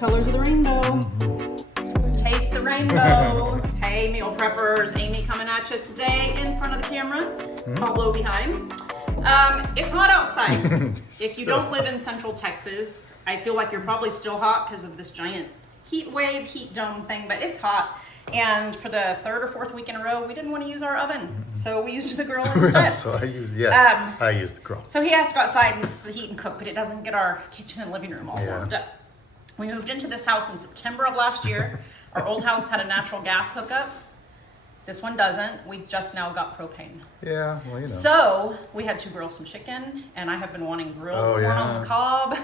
colors of the rainbow. Taste the rainbow. Hey, meal preppers. Amy coming at you today in front of the camera. Pablo behind. It's hot outside. If you don't live in Central Texas, I feel like you're probably still hot because of this giant heat wave, heat dome thing, but it's hot. And for the third or fourth week in a row, we didn't want to use our oven, so we used the grill instead. So I used the grill. So he has to go outside and heat and cook, but it doesn't get our kitchen and living room all warmed up. We moved into this house in September of last year. Our old house had a natural gas hookup. This one doesn't. We just now got propane. Yeah, well, you know. So we had to grill some chicken, and I have been wanting grilled corn on the cob.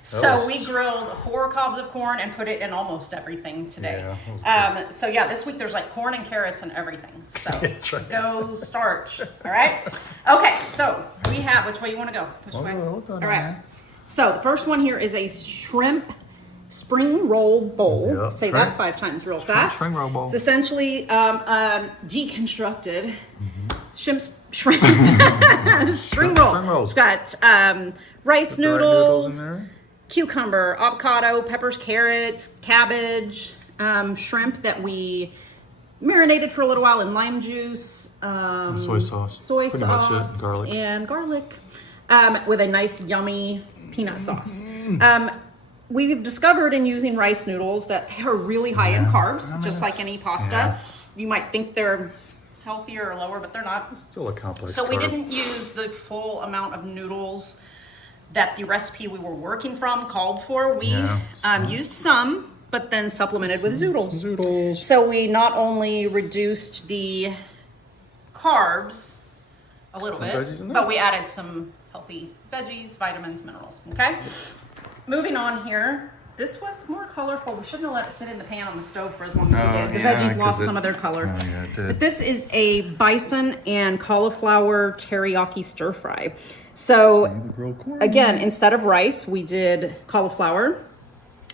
So we grilled 4 cobs of corn and put it in almost everything today. Yeah, so yeah, this week there's like corn and carrots and everything. So That's right. go starch. All right. Okay. So we have, which way you want to go? Which way? Hold on, all right. So the first one here is a shrimp spring roll bowl. Yep. Say that 5 times real fast. Spring roll bowl. It's essentially deconstructed shrimp spring roll. rolls. It's got rice the right noodles, in there. cucumber, avocado, peppers, carrots, cabbage, shrimp that we marinated for a little while in lime juice, Soy sauce. Pretty much it. Garlic. and garlic, with a nice yummy peanut sauce. We've discovered in using rice noodles that they are really high in carbs, just like any pasta. Yeah. You might think they're healthier or lower, but they're not. Still a complex So we carb. didn't use the full amount of noodles that the recipe we were working from called for. We used some, but then supplemented with zoodles. Zoodles. So we not only reduced the carbs a little Some bit, veggies in there. but we added some healthy veggies, vitamins, minerals. Okay. Moving on here. This was more colorful. We shouldn't have let it sit in the pan on the stove for as long as we did. The veggies lost some of their color. Oh, yeah, it did. But this is a bison and cauliflower teriyaki stir fry. So the grilled corn. again, instead of rice, we did cauliflower.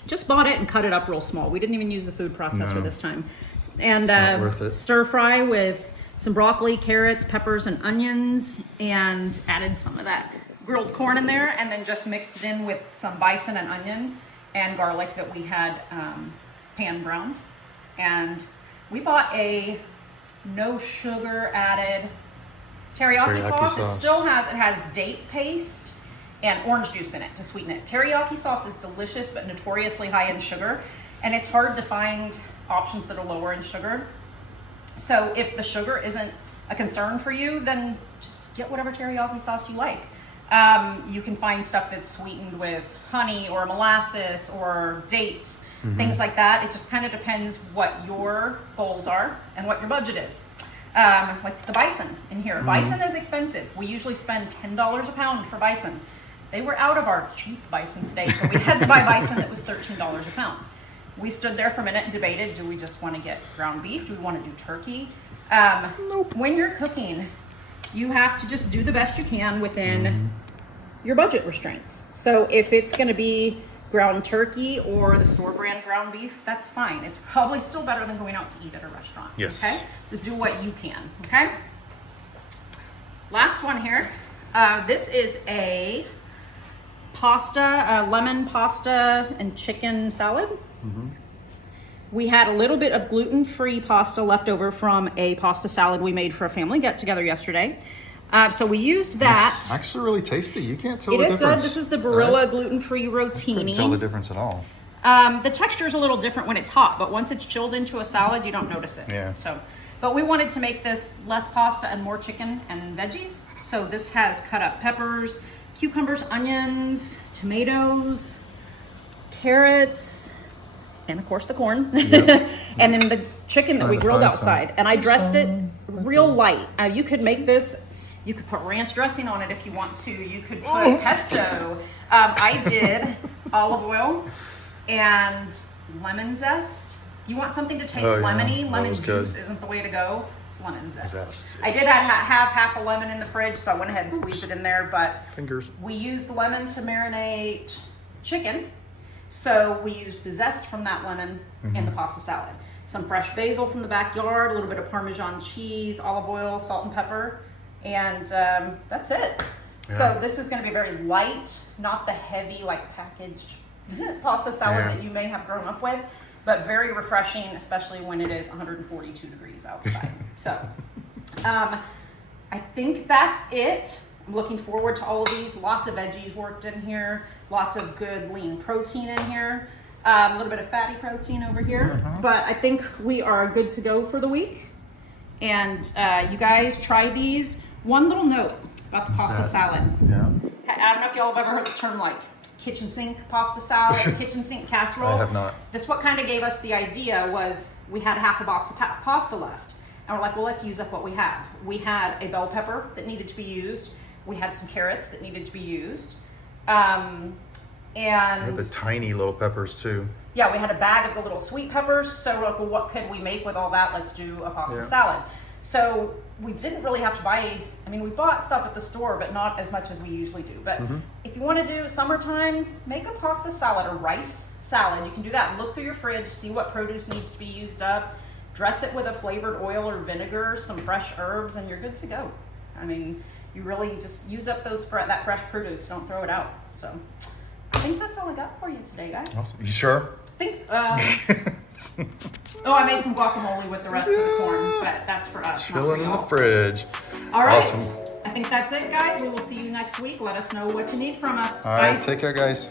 Just bought it and cut it up real small. We didn't even use the food processor this time. And not worth it. stir fry with some broccoli, carrots, peppers, and onions, and added some of that grilled corn in there, and then just mixed it in with some bison and onion and garlic that we had pan browned. And we bought a no sugar added teriyaki sauce. It still has date paste and orange juice in it to sweeten it. Teriyaki sauce is delicious, but notoriously high in sugar, and it's hard to find options that are lower in sugar. So if the sugar isn't a concern for you, then just get whatever teriyaki sauce you like. You can find stuff that's sweetened with honey or molasses or dates, things like that. It just kind of depends what your goals are and what your budget is. Like the bison in here. Bison is expensive. We usually spend $10 a pound for bison. They were out of our cheap bison today, so we had to buy bison that was $13 a pound. We stood there for a minute and debated, do we just want to get ground beef? Do we want to do turkey? Nope. When you're cooking, you have to just do the best you can within your budget restraints. So if it's going to be ground turkey or the store brand ground beef, that's fine. It's probably still better than going out to eat at a restaurant. Yes. Okay? Just do what you can. Okay? Last one here. This is a pasta, lemon pasta and chicken salad. We had a little bit of gluten-free pasta left over from a pasta salad we made for a family get-together yesterday. So we used that. It's actually really tasty. You can't tell It the is difference. good. This is the Barilla gluten-free rotini. Couldn't tell the difference at all. The texture is a little different when it's hot, but once it's chilled into a salad, you don't notice it. Yeah. So, but we wanted to make this less pasta and more chicken and veggies. So this has cut up peppers, cucumbers, onions, tomatoes, carrots, and of course the corn. Yep. And then the chicken that we grilled outside. And I dressed it real light. You could make this, you could put ranch dressing on it if you want to. You could put pesto. I did olive oil and lemon zest. You want something to taste lemony? Lemon juice isn't the way to go. It's lemon zest. I did have half a lemon in the fridge, so I went ahead and squeezed it in there. But we used the lemon to marinate chicken. So we used the zest from that lemon in the pasta salad. Some fresh basil from the backyard, a little bit of Parmesan cheese, olive oil, salt and pepper, and that's it. Yeah. So this is going to be very light, not the heavy like packaged pasta salad Yeah. that you may have grown up with, but very refreshing, especially when it is 142 degrees outside. So I think that's it. I'm looking forward to all of these. Lots of veggies worked in here. Lots of good lean protein in here. A little bit of fatty protein over here. But I think we are good to go for the week. And you guys try these. One little note about the pasta salad. Yeah. I don't know if y'all have ever heard the term like kitchen sink pasta salad or kitchen sink casserole. I have not. This what kind of gave us the idea was we had half a box of pasta left. And we're like, well, let's use up what we have. We had a bell pepper that needed to be used. We had some carrots that needed to be used. And The tiny little peppers too. yeah, we had a bag of the little sweet peppers. So we're like, well, what could we make with all that? Let's do a pasta salad. So we didn't really have to buy, I mean, we bought stuff at the store, but not as much as we usually do. But if you want to do summertime, make a pasta salad or rice salad. You can do that. Look through your fridge, see what produce needs to be used up. Dress it with a flavored oil or vinegar, some fresh herbs, and you're good to go. I mean, you really just use up that fresh produce. Don't throw it out. So I think that's all I got for you today, guys. Awesome. You sure? Thanks. Oh, I made some guacamole with the rest of the corn, but that's for us. not for Chilling in the y'all. fridge. All right. Awesome. I think that's it, guys. We will see you next week. Let us know what you need from us. All right. Bye. Take care, guys.